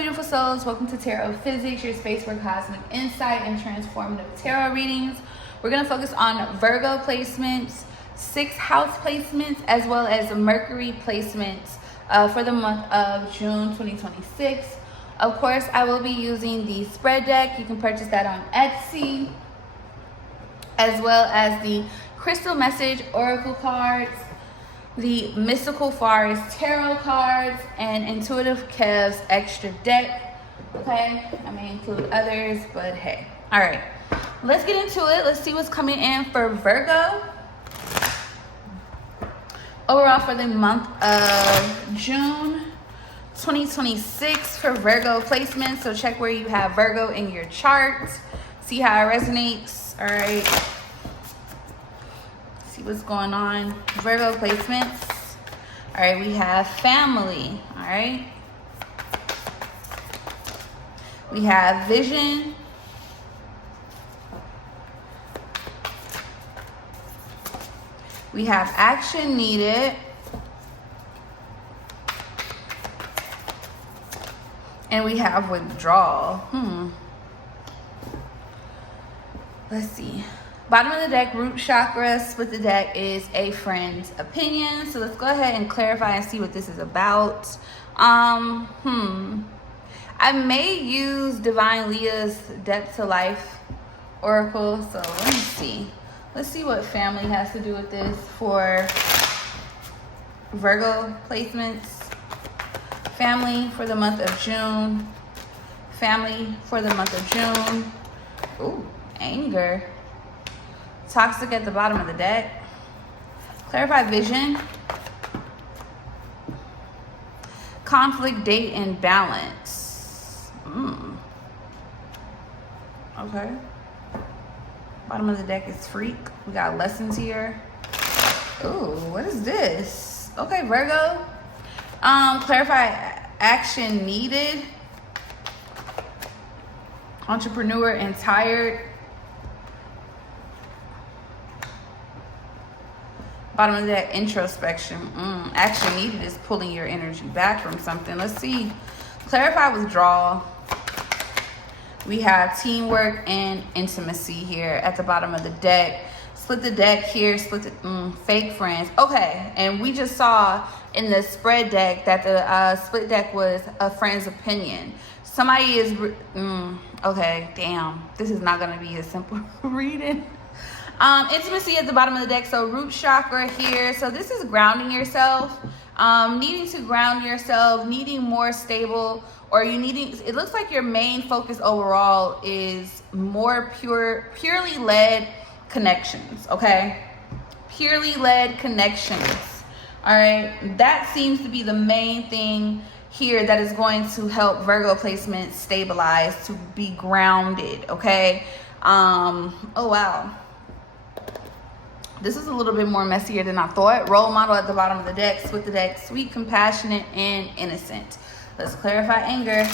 beautiful souls, welcome to Tarot Physics, your space for cosmic insight and transformative tarot readings. We're going to focus on Virgo placements, 6th house placements, as well as Mercury placements for the month of June 2026. Of course, I will be using the spread deck. You can purchase that on Etsy, as well as the Crystal Message Oracle cards, the Mystical Forest Tarot cards, and Intuitive Kev's extra deck. Okay, I may include others, but hey. All right, let's get into it. Let's see what's coming in for Virgo. Overall for the month of June 2026 for Virgo placement. So check where you have Virgo in your chart. See how it resonates. All right. See what's going on. Virgo placements. All right, we have family. All right. We have vision. We have action needed. And we have withdrawal. Let's see. Bottom of the deck, root chakra. Split the deck is a friend's opinion. So let's go ahead and clarify and see what this is about. I may use Divine Leah's Depth to Life Oracle. So let me see. Let's see what family has to do with this for Virgo placements. Family for the month of June. Family for the month of June. Ooh, anger. Toxic at the bottom of the deck. Clarify vision. Conflict, date, and balance. Okay. Bottom of the deck is freak. We got lessons here. Ooh, what is this? Okay, Virgo. Clarify action needed. Entrepreneur and tired. Bottom of the deck, introspection. Action needed is pulling your energy back from something. Let's see. Clarify withdrawal. We have teamwork and intimacy here at the bottom of the deck. Split the deck here. Split the fake friends. Okay, and we just saw in the spread deck that the split deck was a friend's opinion. Somebody is okay. Damn, this is not gonna be a simple reading. Intimacy at the bottom of the deck. So root chakra here. So this is grounding yourself, needing to ground yourself, needing more stable, or it looks like your main focus overall is more purely led connections. Okay. Purely led connections. All right. That seems to be the main thing here that is going to help Virgo placement stabilize, to be grounded. Okay. Oh, wow. This is a little bit more messier than I thought. Role model at the bottom of the deck. Split the deck. Sweet, compassionate, and innocent. Let's clarify anger.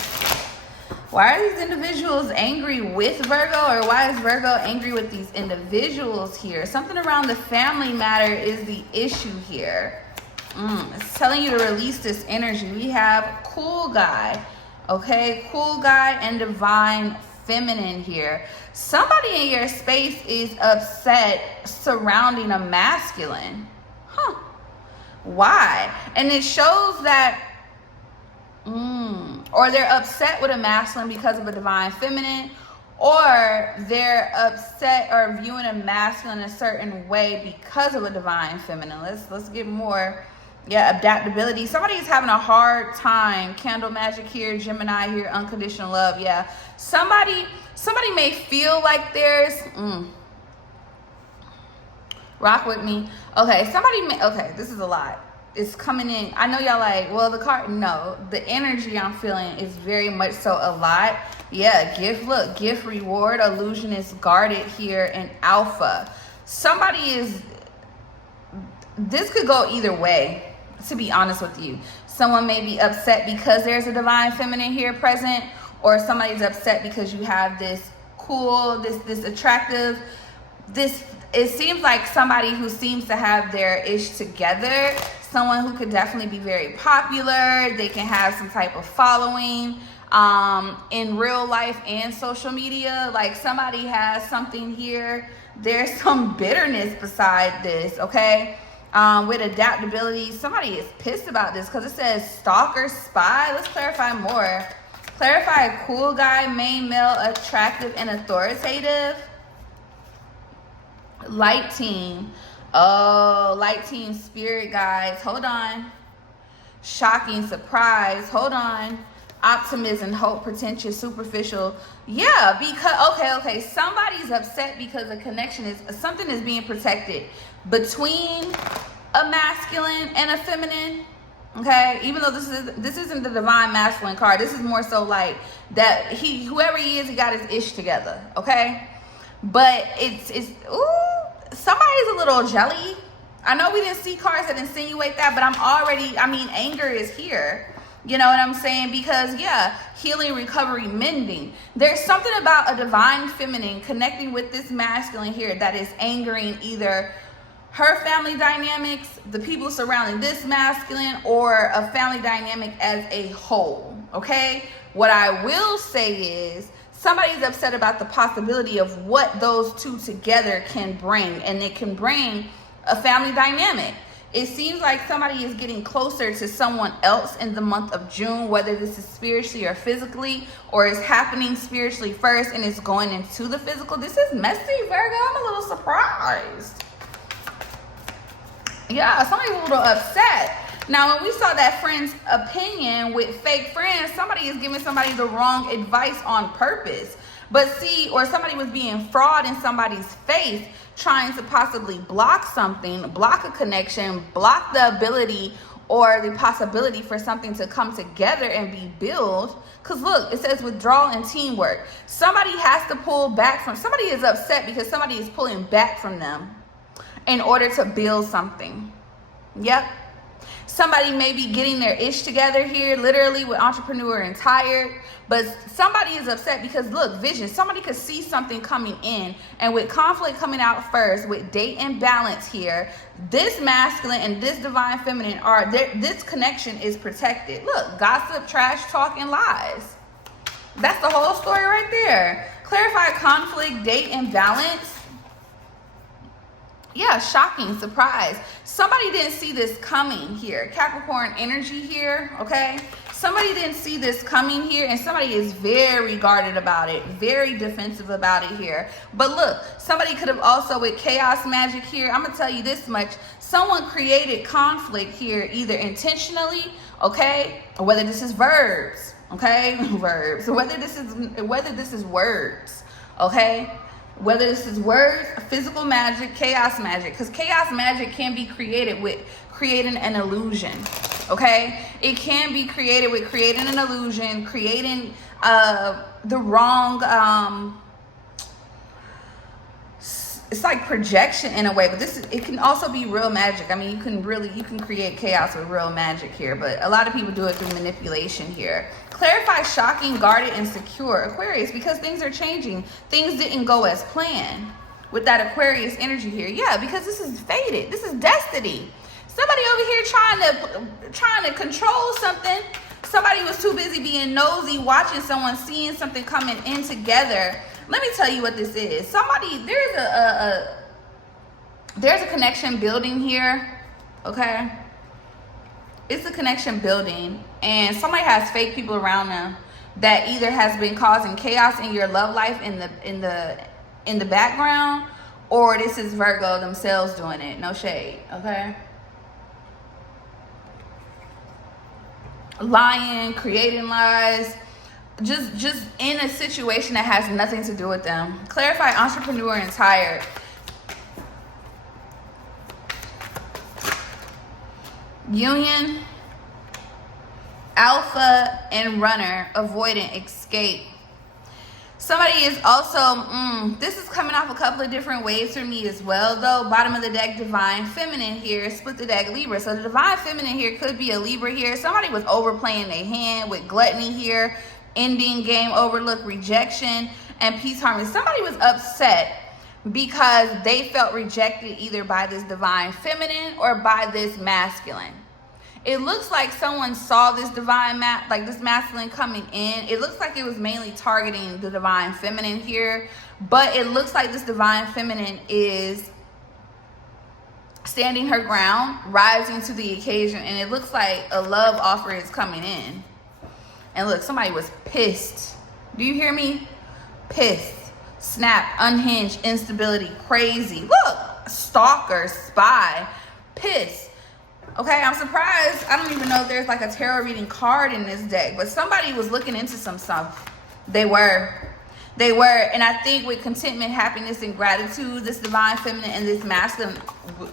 Why are these individuals angry with Virgo? Or why is Virgo angry with these individuals here? Something around the family matter is the issue here. It's telling you to release this energy. We have cool guy. Okay, cool guy and divine feminine here. Somebody in your space is upset surrounding a masculine. Why? And it shows that or they're upset with a masculine because of a divine feminine, or they're upset or viewing a masculine a certain way because of a divine feminine. Let's get more. Yeah, adaptability. Somebody is having a hard time. Candle magic here, Gemini here, unconditional love. Yeah, somebody may feel like there's rock with me. Okay, okay, this is a lot. It's coming in. I know y'all like, well, the card, no, the energy I'm feeling is very much so a lot. Yeah, gift reward, illusion is guarded here, and alpha. This could go either way, to be honest with you. Someone may be upset because there's a divine feminine here present, or somebody's upset because you have this cool, this attractive, it seems like somebody who seems to have their ish together, someone who could definitely be very popular. They can have some type of following. in real life and social media. Like somebody has something here. There's some bitterness beside this, okay? With adaptability, somebody is pissed about this because it says stalker, spy. Let's clarify more. Clarify cool guy, main male, attractive, and authoritative. Light team. Oh, light team spirit guides. Hold on. Shocking, surprise. Hold on. Optimism, hope, pretentious, superficial. Yeah, because, okay. Somebody's upset because a connection is, something is being protected between a masculine and a feminine. Okay, even though this isn't the divine masculine card, this is more so like that whoever he is, he got his ish together. Okay, but it's ooh, somebody's a little jelly. I know we didn't see cards that insinuate that, but anger is here. You know what I'm saying? Because yeah, healing, recovery, mending. There's something about a divine feminine connecting with this masculine here that is angering either her family dynamics, the people surrounding this masculine, or a family dynamic as a whole, okay? What I will say is somebody's upset about the possibility of what those two together can bring, and it can bring a family dynamic. It seems like somebody is getting closer to someone else in the month of June, whether this is spiritually or physically, or is happening spiritually first and is going into the physical. This is messy, Virgo. I'm a little surprised. Yeah, somebody's a little upset. Now, when we saw that friend's opinion with fake friends, somebody is giving somebody the wrong advice on purpose. But see, or somebody was being fraud in somebody's face, trying to possibly block something, block a connection, block the ability or the possibility for something to come together and be built. Because look, it says withdrawal and teamwork. Somebody has to pull back from, somebody is upset because somebody is pulling back from them in order to build something. Yep. Somebody may be getting their ish together here, literally with entrepreneur and tired. But somebody is upset because look, vision. Somebody could see something coming in, and with conflict coming out first, with date and balance here, this masculine and this divine feminine are there. This connection is protected. Look, gossip, trash talk, and lies. That's the whole story right there. Clarify conflict, date, and balance. Yeah, shocking, surprise. Somebody didn't see this coming here. Capricorn energy here, okay? Somebody didn't see this coming here, and somebody is very guarded about it, very defensive about it here. But look, somebody could have also, with chaos magic here, I'm going to tell you this much. Someone created conflict here, either intentionally, okay? Or whether this is verbs, okay? Verbs. Whether this is words, okay? Whether this is words, physical magic, chaos magic, because chaos magic can be created with creating an illusion, okay? It can be created with creating an illusion, creating the wrong, it's like projection in a way, but it can also be real magic. I mean, you can create chaos with real magic here, but a lot of people do it through manipulation here. Clarify shocking, guarded, and secure. Aquarius, because things are changing. Things didn't go as planned with that Aquarius energy here. Yeah, because this is fated. This is destiny. Somebody over here trying to control something. Somebody was too busy being nosy, watching someone, seeing something coming in together. Let me tell you what this is. There's a connection building here, okay? It's a connection building, and somebody has fake people around them that either has been causing chaos in your love life in the background, or this is Virgo themselves doing it. No shade, okay? Lying, creating lies, just in a situation that has nothing to do with them. Clarify entrepreneur and tired. Union, alpha, and runner, avoidant, escape. Somebody is also, this is coming off a couple of different ways for me as well, though. Bottom of the deck, divine feminine here, split the deck, Libra. So the divine feminine here could be a Libra here. Somebody was overplaying their hand with gluttony here, ending, game, overlook, rejection, and peace, harmony. Somebody was upset because they felt rejected either by this divine feminine or by this masculine. it looks like someone saw this divine this masculine coming in. It looks like it was mainly targeting the divine feminine here, but it looks like this divine feminine is standing her ground, rising to the occasion, and it looks like a love offer is coming in. And look, somebody was pissed. Do you hear me? Pissed, snap, unhinged, instability, crazy. Look, stalker, spy, pissed. Okay, I'm surprised. I don't even know if there's like a tarot reading card in this deck, but somebody was looking into some stuff. They were. And I think with contentment, happiness, and gratitude, this divine feminine and this masculine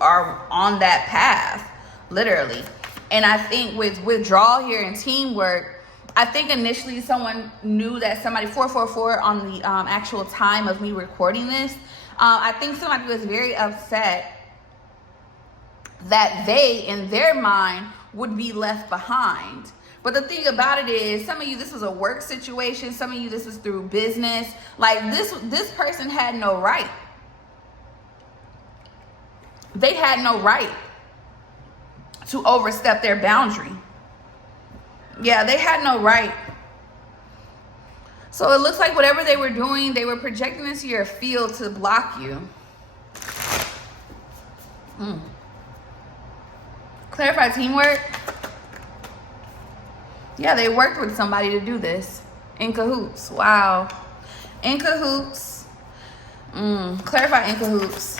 are on that path, literally. And I think with withdrawal here and teamwork, I think initially someone knew that somebody, 444 on the actual time of me recording this, I think somebody was very upset that they, in their mind, would be left behind. But the thing about it is, some of you, this was a work situation. Some of you, this was through business. Like this person had no right. They had no right to overstep their boundary. Yeah, they had no right. So it looks like whatever they were doing, they were projecting into your field to block you. Clarify teamwork. Yeah, they worked with somebody to do this. In cahoots. Wow. In cahoots. Clarify in cahoots.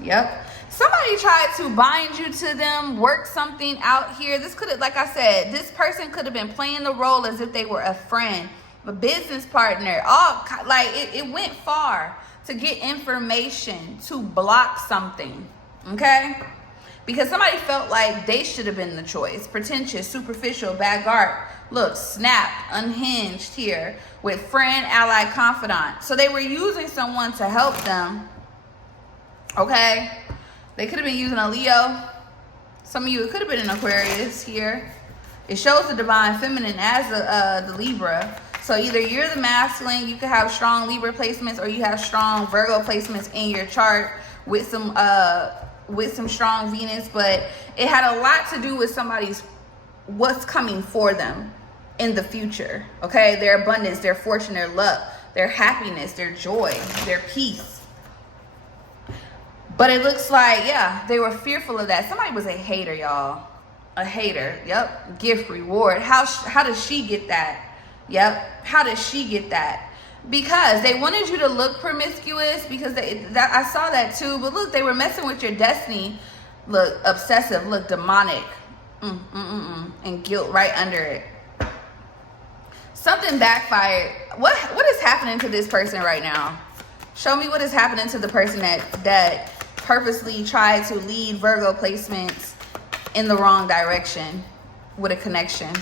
Yep. Somebody tried to bind you to them, work something out here. This could have, like I said, this person could have been playing the role as if they were a friend, a business partner. It went far to get information to block something. Okay? Because somebody felt like they should have been the choice. Pretentious, superficial, bad guard. Look, snap, unhinged here with friend, ally, confidant. So they were using someone to help them. Okay? They could have been using a Leo. Some of you, it could have been an Aquarius here. It shows the divine feminine as the Libra. So either you're the masculine, you could have strong Libra placements, or you have strong Virgo placements in your chart with some strong Venus, but it had a lot to do with somebody's what's coming for them in the future. Okay, their abundance, their fortune, their luck, their happiness, their joy, their peace. But it looks like, yeah, they were fearful of that. Somebody was a hater, y'all. A hater. Yep. Gift, reward. How does she get that? Yep. How does she get that? Because they wanted you to look promiscuous, because I saw that too. But look, they were messing with your destiny. Look, obsessive. Look, demonic. And guilt right under it. Something backfired. What is happening to this person right now? Show me what is happening to the person that purposely tried to lead Virgo placements in the wrong direction with a connection.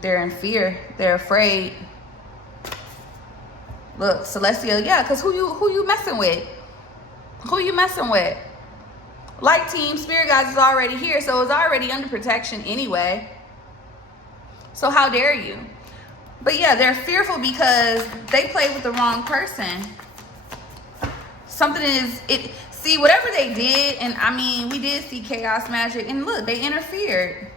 They're in fear. They're afraid. Look, Celestial, yeah, because who you messing with? Who you messing with? Light team, spirit guides is already here, so it's already under protection anyway. So how dare you? But yeah, they're fearful because they played with the wrong person. Something is it. See, whatever they did, and I mean, we did see chaos magic, and look, they interfered.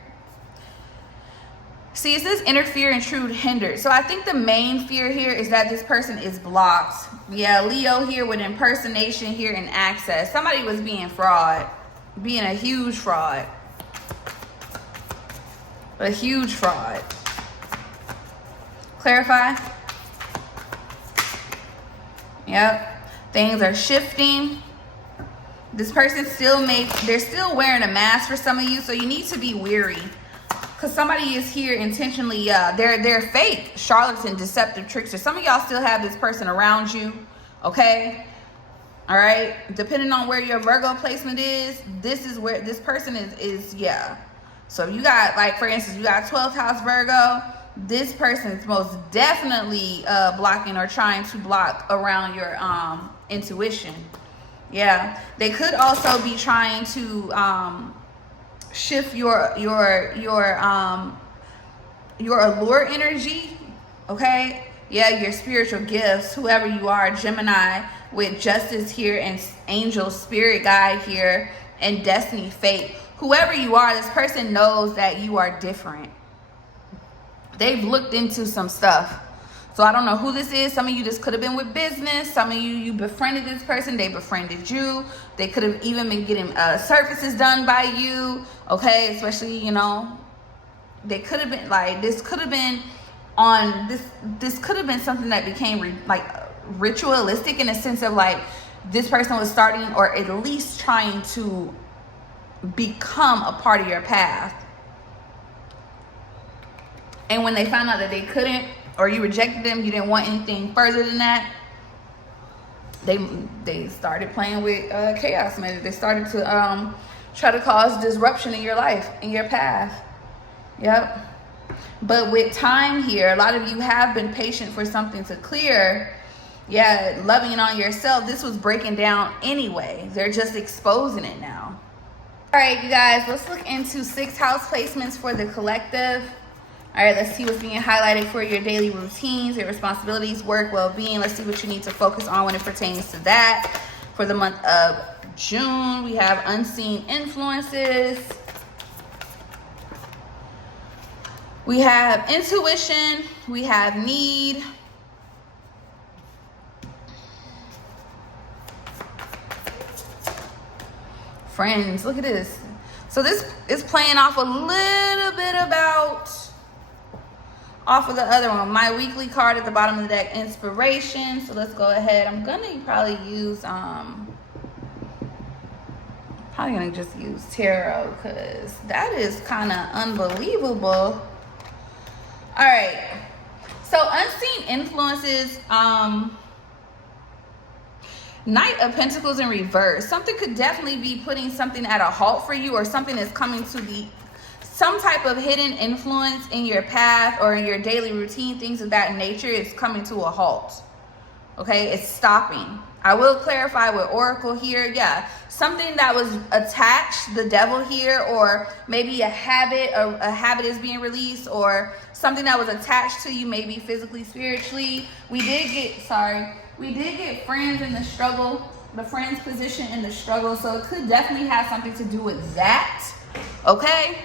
See, it says interfere, intrude, hindered. So I think the main fear here is that this person is blocked. Yeah, Leo here with impersonation here and access. Somebody was being fraud, being a huge fraud. A huge fraud. Clarify. Yep. Things are shifting. This person they're still wearing a mask for some of you, so you need to be weary. Because somebody is here intentionally, they're fake, charlatan, deceptive trickster. Some of y'all still have this person around you, okay? All right? Depending on where your Virgo placement is, this is where this person is yeah. So if you got, like, for instance, you got 12th house Virgo, this person is most definitely blocking or trying to block around your intuition. Yeah. They could also be trying to shift your allure energy, okay? Yeah, your spiritual gifts, whoever you are, Gemini, with justice here and angel spirit guide here and destiny, fate. Whoever you are, this person knows that you are different. They've looked into some stuff. So I don't know who this is. Some of you, this could have been with business. Some of you, you befriended this person. They befriended you. They could have even been getting services done by you. Okay, especially, you know, they could have been like, this could have been on this could have been something that became like ritualistic, in a sense of like this person was starting or at least trying to become a part of your path. And when they found out that they couldn't, or you rejected them, you didn't want anything further than that, they started playing with chaos magic. They started to try to cause disruption in your life, in your path. Yep. But with time here, a lot of you have been patient for something to clear. Yeah, loving on yourself. This was breaking down anyway. They're just exposing it now. All right, you guys, let's look into 6th house placements for the collective. All right, let's see what's being highlighted for your daily routines, your responsibilities, work, well-being. Let's see what you need to focus on when it pertains to that. For the month of June, we have unseen influences. We have intuition. We have need. Friends, look at this. So this is playing off a little bit off of the other one. My weekly card at the bottom of the deck, inspiration. So let's go ahead. I'm gonna probably use just use tarot, because that is kind of unbelievable. All right, so unseen influences, Knight of Pentacles in reverse. Something could definitely be putting something at a halt for you, or something is coming to the some type of hidden influence in your path or in your daily routine, things of that nature. It's coming to a halt. Okay, it's stopping. I will clarify with Oracle here. Yeah, something that was attached, the devil here, or maybe a habit is being released, or something that was attached to you, maybe physically, spiritually. We did get friends in the struggle, the friends position in the struggle. So it could definitely have something to do with that. Okay.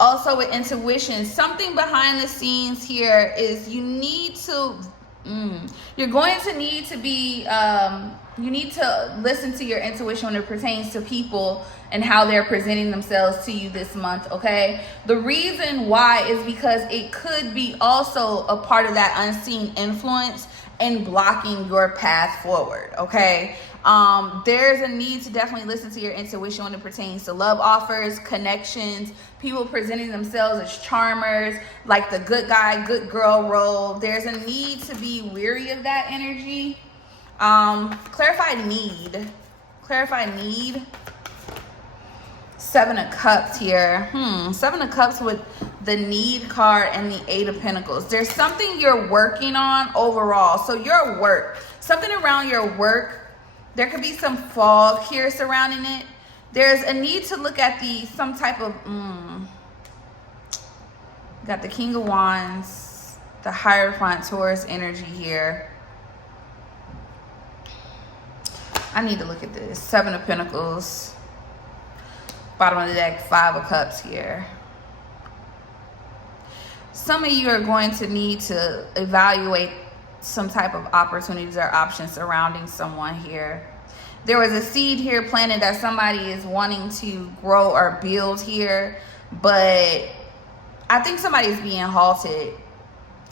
Also with intuition, something behind the scenes here is you need to, you're going to need to be, you need to listen to your intuition when it pertains to people and how they're presenting themselves to you this month, okay? The reason why is because it could be also a part of that unseen influence in blocking your path forward, okay? There's a need to definitely listen to your intuition when it pertains to love offers, connections, people presenting themselves as charmers, like the good guy, good girl role. There's a need to be weary of that energy. Clarify need. 7 of Cups here. 7 of Cups with the need card and the 8 of Pentacles. There's something you're working on overall. So your work, something around your work, there could be some fog here surrounding it. There's a need to look at some type of, got the King of Wands, the Hierophant, Taurus energy here. I need to look at this. 7 of Pentacles. Bottom of the deck, 5 of Cups here. Some of you are going to need to evaluate some type of opportunities or options surrounding someone here. There was a seed here planted that somebody is wanting to grow or build here, but I think somebody's being halted.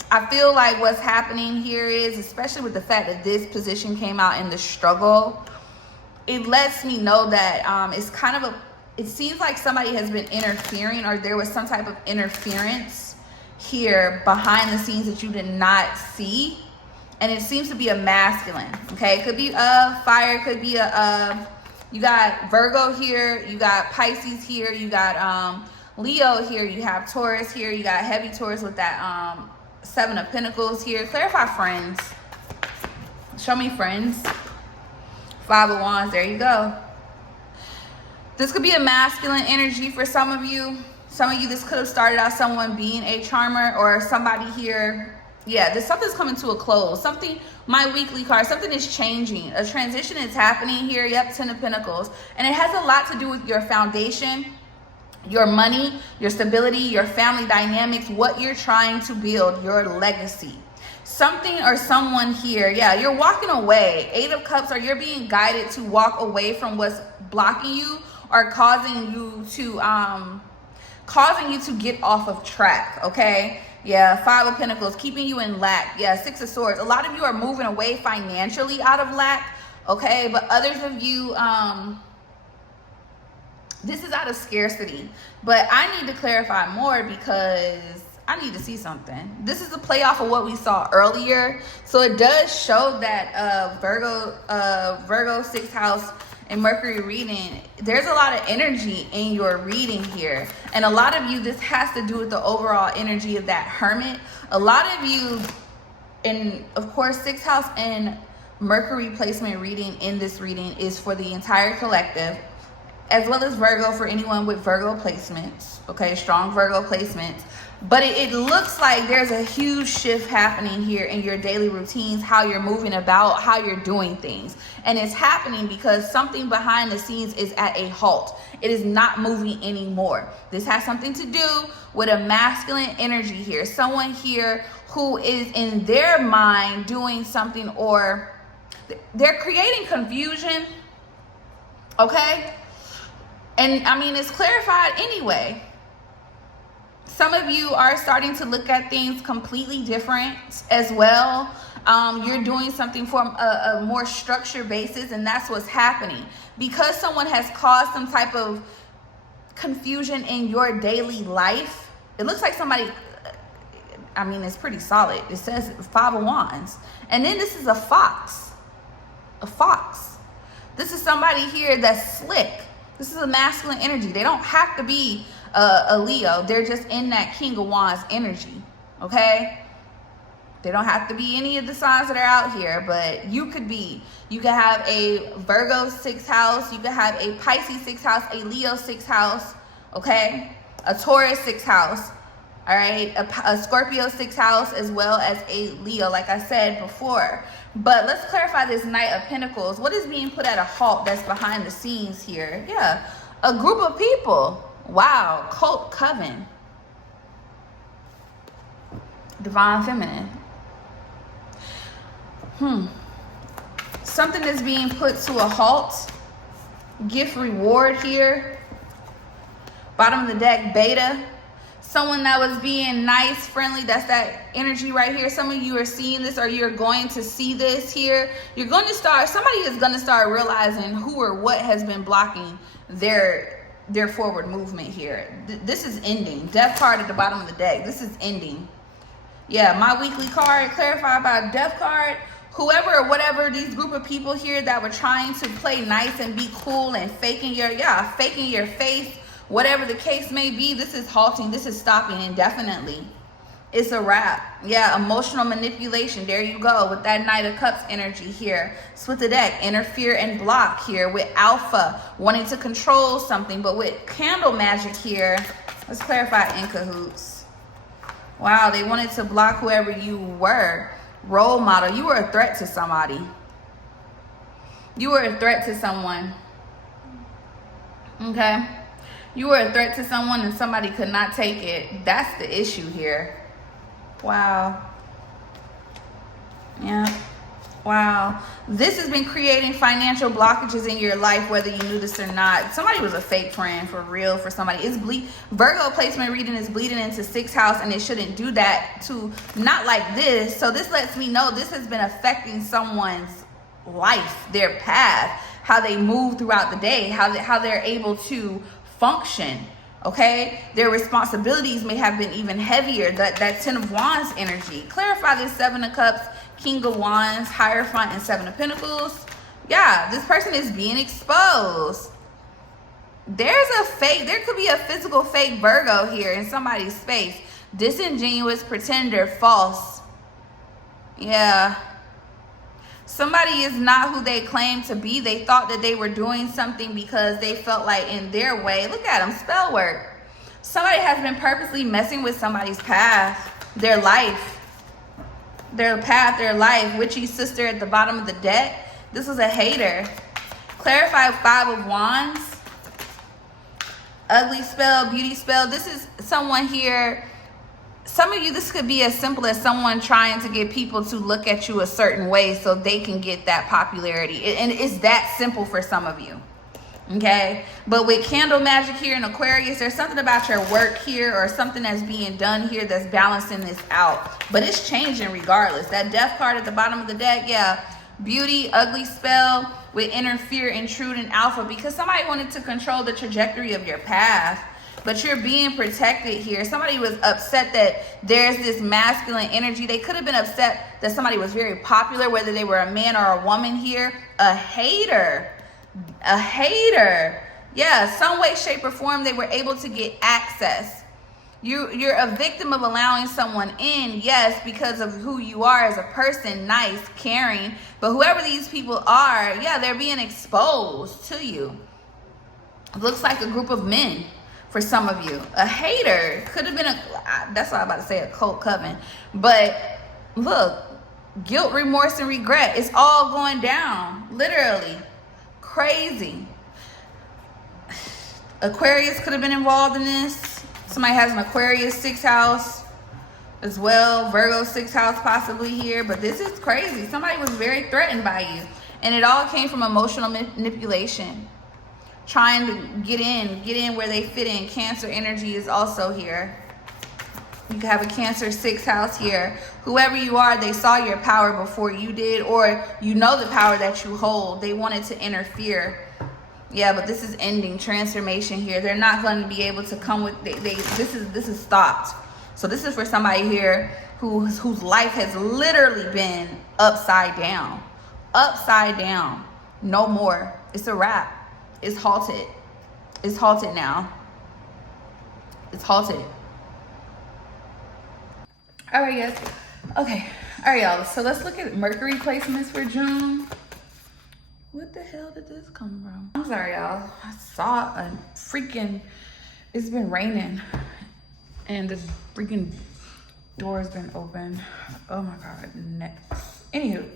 I feel like what's happening here is, especially with the fact that this position came out in the struggle, it lets me know that it's kind of it seems like somebody has been interfering, or there was some type of interference here behind the scenes that you did not see. And it seems to be a masculine, okay? It could be a fire, could be you got Virgo here, you got Pisces here, you got Leo here, you have Taurus here, you got heavy Taurus with that 7 of Pentacles here. Clarify friends. Show me friends. 5 of Wands, there you go. This could be a masculine energy for some of you. Some of you, this could have started out someone being a charmer, or somebody here Yeah, something's coming to a close. Something, my weekly card, something is changing. A transition is happening here. Yep, 10 of Pentacles. And it has a lot to do with your foundation, your money, your stability, your family dynamics, what you're trying to build, your legacy. Something or someone here, yeah, you're walking away. 8 of Cups, or you're being guided to walk away from what's blocking you or causing you to get off of track, okay? Yeah, 5 of Pentacles, keeping you in lack. Yeah, 6 of Swords. A lot of you are moving away financially out of lack, okay? But others of you, this is out of scarcity. But I need to clarify more because I need to see something. This is a play off of what we saw earlier. So it does show that Virgo 6th house and Mercury reading, there's a lot of energy in your reading here. And a lot of you, this has to do with the overall energy of that Hermit. A lot of you, and of course, 6th house and Mercury placement reading in this reading is for the entire collective, as well as Virgo for anyone with Virgo placements, okay, strong Virgo placements. But it looks like there's a huge shift happening here in your daily routines, how you're moving about, how you're doing things. And it's happening because something behind the scenes is at a halt. It is not moving anymore. This has something to do with a masculine energy here. Someone here who is in their mind doing something, or they're creating confusion, okay? And I mean, it's clarified anyway. Some of you are starting to look at things completely different as well. You're doing something from a more structured basis, and that's what's happening. Because someone has caused some type of confusion in your daily life, it looks like somebody, I mean, it's pretty solid. It says 5 of Wands. And then this is a fox. A fox. This is somebody here that's slick. This is a masculine energy. They don't have to be a Leo. They're just in that King of Wands energy, okay? They don't have to be any of the signs that are out here, but you could be. You could have a Virgo 6th house. You could have a Pisces 6th house, a Leo 6th house, okay? A Taurus 6th house, all right? A Scorpio 6th house, as well as a Leo, like I said before. But let's clarify this Knight of Pentacles. What is being put at a halt that's behind the scenes here? Yeah, a group of people. Wow, cult coven. Divine feminine. Something is being put to a halt. Gift reward here. Bottom of the deck, Beta. Someone that was being nice, friendly, that's that energy right here. Some of you are seeing this, or you're going to see this here. You're going to start, somebody is going to start realizing who or what has been blocking their forward movement here. This is ending. Death card at the bottom of the deck. This is ending. Yeah, my weekly card, clarified by Death card. Whoever or whatever, these group of people here that were trying to play nice and be cool and faking your face, whatever the case may be, this is halting. This is stopping indefinitely. It's a wrap. Yeah, emotional manipulation. There you go with that Knight of Cups energy here. Split the deck. Interfere and block here with Alpha wanting to control something. But with Candle Magic here, let's clarify in cahoots. Wow, they wanted to block whoever you were. Role model. You were a threat to somebody. You were a threat to someone. Okay? You were a threat to someone and somebody could not take it. That's the issue here. Wow. Yeah. Wow. This has been creating financial blockages in your life, whether you knew this or not. Somebody was a fake friend, for real, for somebody. It's Virgo placement reading is bleeding into 6th house, and it shouldn't do that to, not like this. So this lets me know this has been affecting someone's life, their path, how they move throughout the day, how they're able to function. Okay, their responsibilities may have been even heavier. That 10 of Wands energy. Clarify this 7 of Cups, King of Wands, Hierophant, and 7 of Pentacles. Yeah, this person is being exposed. There could be a physical fake Virgo here in somebody's space. Disingenuous, pretender, false. Yeah. Somebody is not who they claim to be. They thought that they were doing something because they felt like in their way. Look at them, spell work. Somebody has been purposely messing with somebody's path, their life. their path, their life. Witchy sister at the bottom of the deck. This is a hater. Clarify 5 of Wands. Ugly spell, beauty spell. This is someone here. Some of you, this could be as simple as someone trying to get people to look at you a certain way so they can get that popularity. And it's that simple for some of you. Okay? But with candle magic here in Aquarius, there's something about your work here or something that's being done here that's balancing this out. But it's changing regardless. That death card at the bottom of the deck, yeah. Beauty, ugly spell with interfere, intrude, and alpha, because somebody wanted to control the trajectory of your path. But you're being protected here. Somebody was upset that there's this masculine energy. They could have been upset that somebody was very popular, whether they were a man or a woman here. A hater. A hater. Yeah, some way, shape, or form they were able to get access. You're a victim of allowing someone in, yes, because of who you are as a person, nice, caring. But whoever these people are, yeah, they're being exposed to you. It looks like a group of men. For some of you, a hater could have been that's what I'm about to say, a cult coven. But look, guilt, remorse, and regret, it's all going down. Literally. Crazy. Aquarius could have been involved in this. Somebody has an Aquarius 6th house as well. Virgo 6th house possibly here. But this is crazy. Somebody was very threatened by you. And it all came from emotional manipulation. Trying to get in where they fit in. Cancer energy is also here. You could have a Cancer 6th house here. Whoever you are, they saw your power before you did, or you know the power that you hold. They wanted to interfere. Yeah, but this is ending. Transformation here. They're not going to be able to come with. This is stopped. So this is for somebody here whose life has literally been upside down. Upside down. No more. It's a wrap. It's halted. It's halted now. It's halted. All right, yes. Okay. All right, y'all. So let's look at Mercury placements for June. What the hell did this come from? I'm sorry, y'all. I saw a freaking... It's been raining. And the freaking door's been open. Oh, my God. Anywho.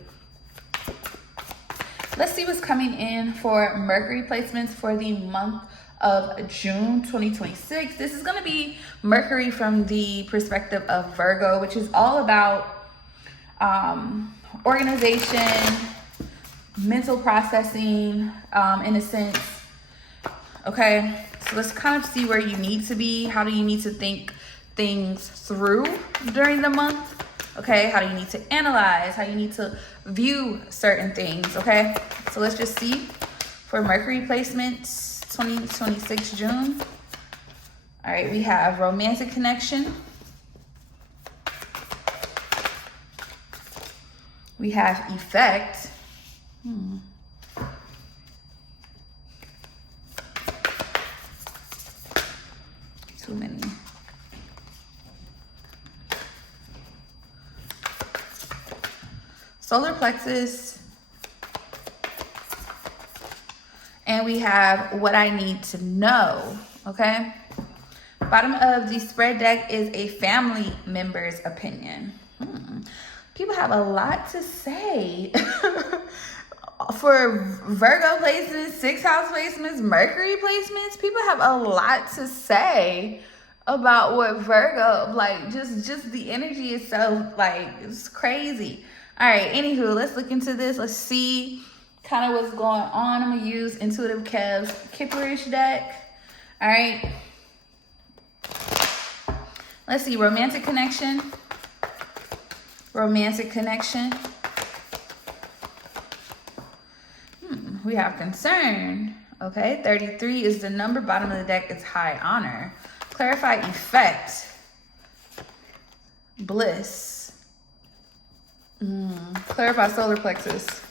Let's see what's coming in for Mercury placements for the month of June 2026. This is going to be Mercury from the perspective of Virgo, which is all about organization, mental processing, in a sense. Okay, so let's kind of see where you need to be. How do you need to think things through during the month? Okay, how do you need to analyze? How you need to view certain things, okay? So let's just see for Mercury placements, 2026 June. All right, we have romantic connection. We have effect. Too many. Solar plexus, and we have what I need to know, okay? Bottom of the spread deck is a family member's opinion. People have a lot to say. For Virgo placements, 6th house placements, Mercury placements, people have a lot to say about what Virgo, like just the energy itself, like it's crazy. All right, anywho, let's look into this. Let's see kind of what's going on. I'm going to use Intuitive Kev's Kipperish deck. All right. Let's see, romantic connection. Romantic connection. We have concern. Okay, 33 is the number. Bottom of the deck is high honor. Clarify effect. Bliss. Clarify solar plexus.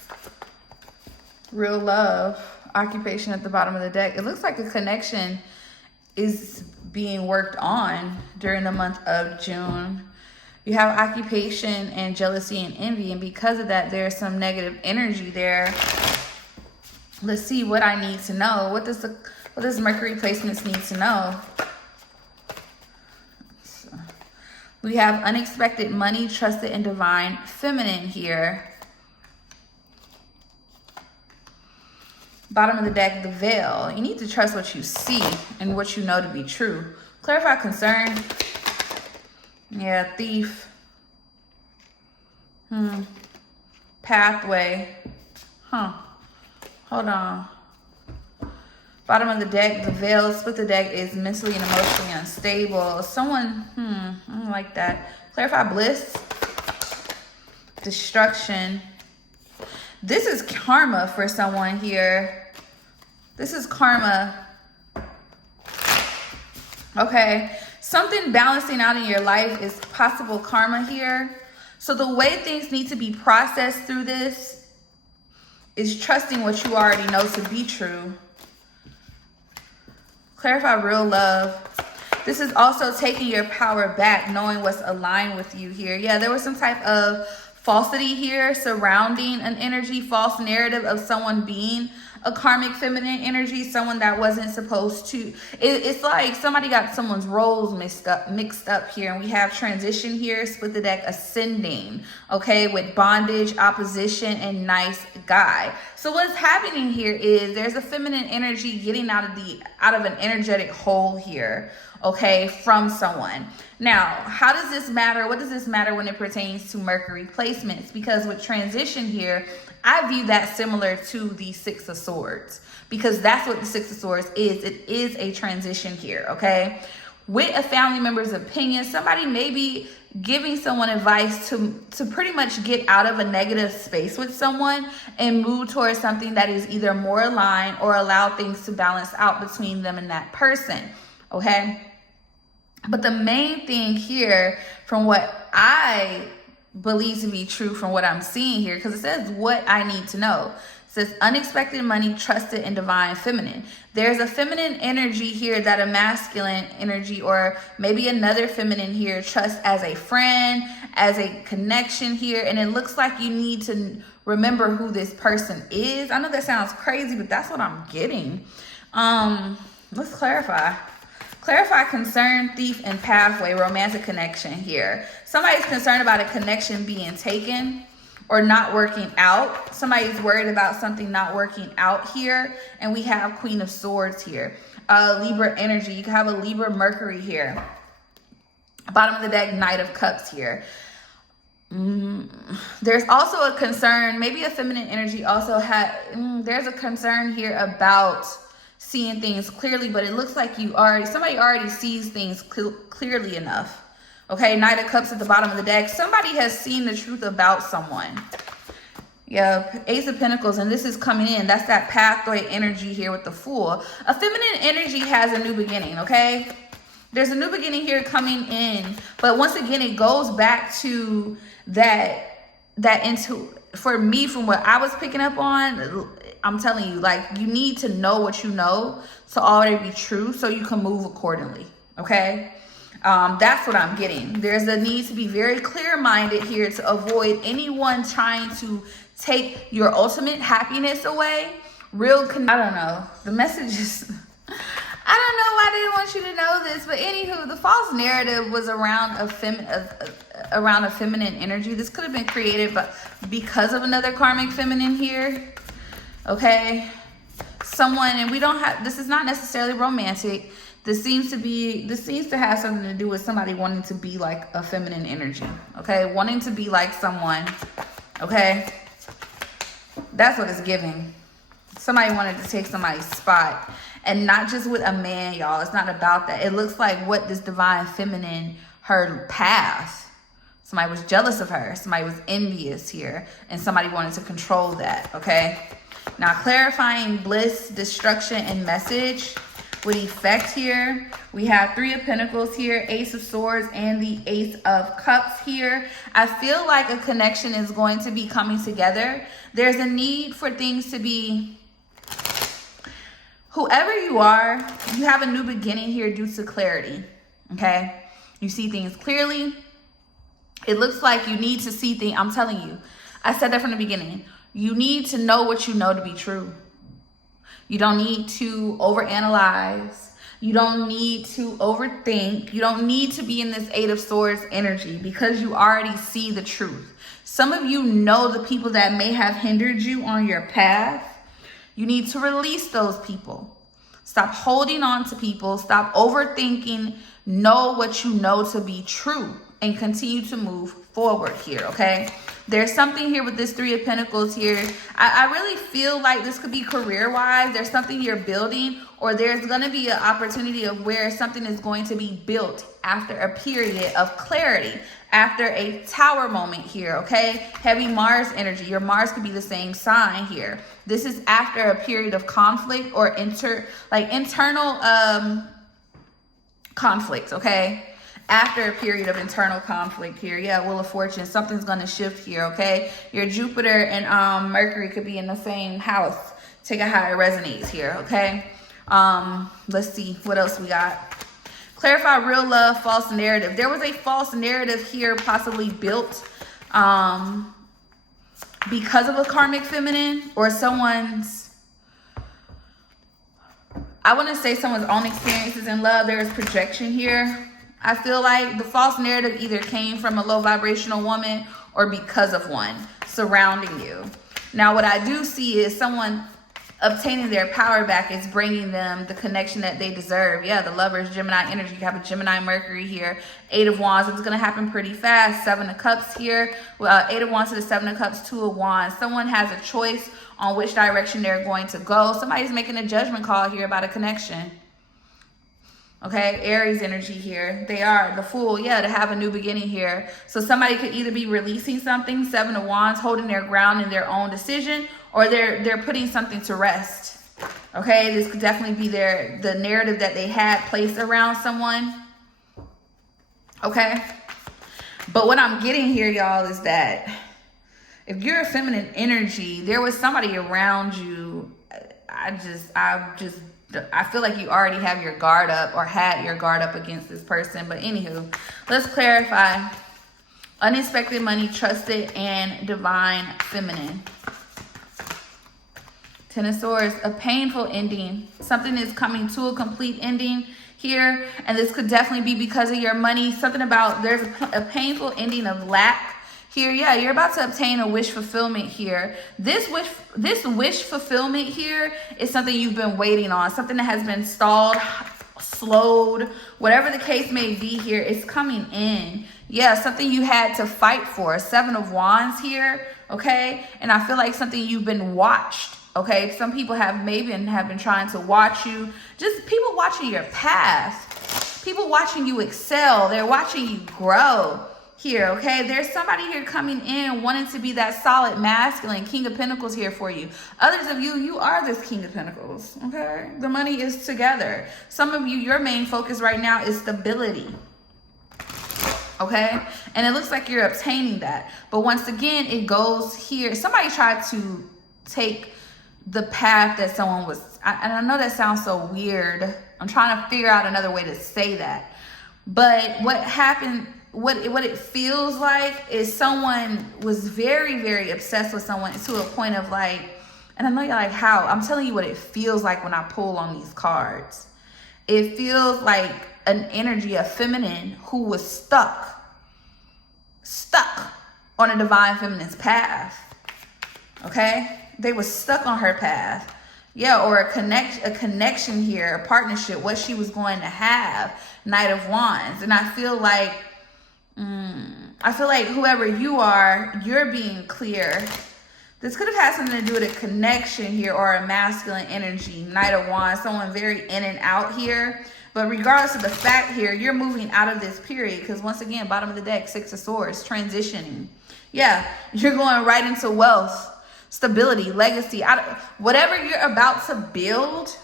Real love. Occupation at the bottom of the deck. It looks like a connection is being worked on during the month of June. You have occupation and jealousy and envy, and because of that, there's some negative energy there. Let's see what I need to know. What does Mercury placements need to know? We have unexpected money, trusted and divine feminine here. Bottom of the deck, the veil. You need to trust what you see and what you know to be true. Clarify concern. Yeah, thief. Pathway. Hold on. Bottom of the deck, the veil. Split the deck is mentally and emotionally unstable. Someone, I don't like that. Clarify bliss. Destruction. This is karma for someone here. This is karma. Okay. Something balancing out in your life is possible karma here. So the way things need to be processed through this is trusting what you already know to be true. Clarify real love. This is also taking your power back, knowing what's aligned with you here. Yeah, there was some type of falsity here surrounding an energy, false narrative of someone being a karmic feminine energy, someone that wasn't supposed to. It's like somebody got someone's roles mixed up here, and we have transition here, split the deck, ascending, okay, with bondage, opposition, and nice guy. So what's happening here is there's a feminine energy getting out of an energetic hole here, okay, from someone. Now, how does this matter? What does this matter when it pertains to Mercury placements? Because with transition here, I view that similar to the Six of Swords, because that's what the Six of Swords is. It is a transition here, okay? With a family member's opinion, somebody may be giving someone advice to pretty much get out of a negative space with someone and move towards something that is either more aligned or allow things to balance out between them and that person, okay? But the main thing here, from what I believe to be true from what I'm seeing here, because it says what I need to know. It says unexpected money, trusted and divine feminine. There's a feminine energy here that a masculine energy, or maybe another feminine here, trust as a friend, as a connection here. And it looks like you need to remember who this person is. I know that sounds crazy, but that's what I'm getting. Let's clarify. Clarify concern, thief, and pathway, romantic connection here. Somebody's concerned about a connection being taken or not working out. Somebody's worried about something not working out here. And we have Queen of Swords here. Libra energy. You can have a Libra Mercury here. Bottom of the deck, Knight of Cups here. There's also a concern, maybe a feminine energy also had, there's a concern here about seeing things clearly, but it looks like somebody already sees things clearly enough. Okay, Knight of Cups at the bottom of the deck. Somebody has seen the truth about someone. Yeah, Ace of Pentacles, and this is coming in. That's that pathway energy here with the Fool. A feminine energy has a new beginning, okay? There's a new beginning here coming in, but once again, it goes back to for me, from what I was picking up on, I'm telling you, like, you need to know what you know to already be true so you can move accordingly, okay? That's what I'm getting. There's a need to be very clear-minded here to avoid anyone trying to take your ultimate happiness away. I don't know. The message is... I don't know why they want you to know this, but anywho, the false narrative was around a feminine energy. This could have been created because of another karmic feminine here. Okay, and this is not necessarily romantic. This seems to have something to do with somebody wanting to be like a feminine energy. Okay, wanting to be like someone. Okay, that's what it's giving. Somebody wanted to take somebody's spot, and not just with a man, y'all. It's not about that. It looks like what this divine feminine, her past. Somebody was jealous of her. Somebody was envious here, and somebody wanted to control that. Okay. Now, clarifying bliss, destruction, and message with effect here. We have Three of Pentacles here, Ace of Swords, and the Ace of Cups here. I feel like a connection is going to be coming together. There's a need for things to be... Whoever you are, you have a new beginning here due to clarity, okay? You see things clearly. It looks like you need to see things. I'm telling you, I said that from the beginning. You need to know what you know to be true. You don't need to overanalyze. You don't need to overthink. You don't need to be in this Eight of Swords energy because you already see the truth. Some of you know the people that may have hindered you on your path. You need to release those people. Stop holding on to people. Stop overthinking. Know what you know to be true and continue to move forward here, okay? There's something here with this Three of Pentacles here. I really feel like this could be career-wise. There's something you're building, or there's going to be an opportunity of where something is going to be built after a period of clarity, after a tower moment here, okay? Heavy Mars energy. Your Mars could be the same sign here. This is after a period of conflict or internal conflict, okay? After a period of internal conflict here. Yeah, Wheel of Fortune. Something's going to shift here, okay? Your Jupiter and Mercury could be in the same house. Take it how it resonates here, okay? Let's see what else we got. Clarify real love, false narrative. There was a false narrative here possibly built because of a karmic feminine or someone's, I want to say someone's own experiences in love. There is projection here. I feel like the false narrative either came from a low vibrational woman or because of one surrounding you. Now, what I do see is someone obtaining their power back is bringing them the connection that they deserve. Yeah, the Lovers, Gemini energy. You have a Gemini Mercury here. Eight of Wands. It's going to happen pretty fast. Seven of Cups here. Eight of Wands to the Seven of Cups, Two of Wands. Someone has a choice on which direction they're going to go. Somebody's making a judgment call here about a connection. Okay, Aries energy here. They are the Fool, yeah, to have a new beginning here. So somebody could either be releasing something, Seven of Wands, holding their ground in their own decision, or they're putting something to rest. Okay, this could definitely be the narrative that they had placed around someone. Okay, but what I'm getting here, y'all, is that if you're a feminine energy, there was somebody around you. I feel like you already have your guard up or had your guard up against this person. But anywho, let's clarify. Unexpected money, trusted, and divine feminine. Ten of Swords, a painful ending. Something is coming to a complete ending here. And this could definitely be because of your money. Something about there's a painful ending of lack here. Yeah, you're about to obtain a wish fulfillment here. This wish fulfillment here is something you've been waiting on. Something that has been stalled, slowed, whatever the case may be here, it's coming in. Yeah, something you had to fight for. Seven of Wands here, okay? And I feel like something you've been watched, okay? Some people have been trying to watch you. Just people watching your path. People watching you excel. They're watching you grow. Here, okay? There's somebody here coming in wanting to be that solid masculine King of Pentacles here for you. Others of you, you are this King of Pentacles, okay? The money is together. Some of you, your main focus right now is stability, okay? And it looks like you're obtaining that. But once again, it goes here. Somebody tried to take the path that someone was, and I know that sounds so weird. I'm trying to figure out another way to say that. But what happened, what it feels like is someone was very, very obsessed with someone to a point of like, and I know you're like, how? I'm telling you what it feels like when I pull on these cards. It feels like an energy, a feminine who was stuck on a divine feminine's path. Okay? They were stuck on her path. Yeah, or a connection here, a partnership, what she was going to have. Knight of Wands. And I feel like whoever you are, you're being clear. This could have had something to do with a connection here or a masculine energy. Knight of Wands, someone very in and out here. But regardless of the fact here, you're moving out of this period because once again, bottom of the deck, Six of Swords, transitioning. Yeah, you're going right into wealth, stability, legacy, whatever you're about to build.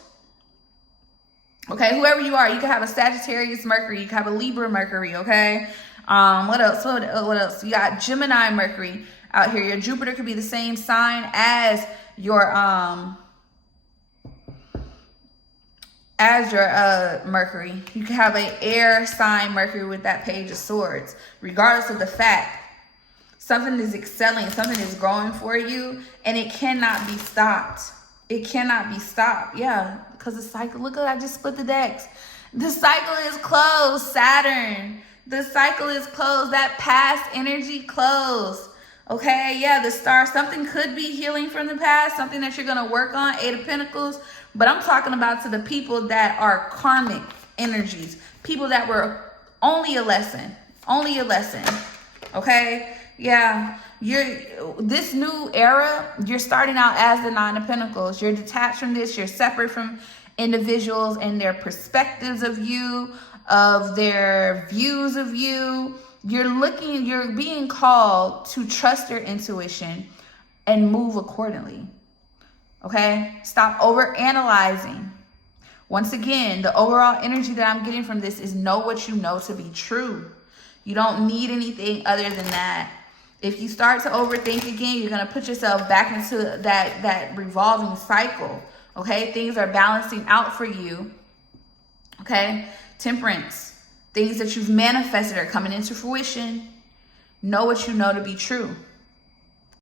Okay, whoever you are, you can have a Sagittarius Mercury, you can have a Libra Mercury, okay? What else? What else? You got Gemini Mercury out here. Your Jupiter could be the same sign as your Mercury. You can have an air sign Mercury with that Page of Swords. Regardless of the fact, something is excelling, something is growing for you, and it cannot be stopped. It cannot be stopped. Yeah, because the cycle, look at, I just split the decks. The cycle is closed, Saturn. The cycle is closed. That past energy closed. Okay, yeah, the star, something could be healing from the past, something that you're going to work on, Eight of Pentacles. But I'm talking about to the people that are karmic energies, people that were only a lesson, okay? Yeah, this new era, you're starting out as the Nine of Pentacles. You're detached from this. You're separate from individuals and their perspectives of you, of their views of you. You're being called to trust your intuition and move accordingly. Okay? Stop over analyzing. Once again, the overall energy that I'm getting from this is know what you know to be true. You don't need anything other than that. If you start to overthink again, you're going to put yourself back into that revolving cycle. Okay? Things are balancing out for you. Okay? Temperance. Things that you've manifested are coming into fruition. Know what you know to be true.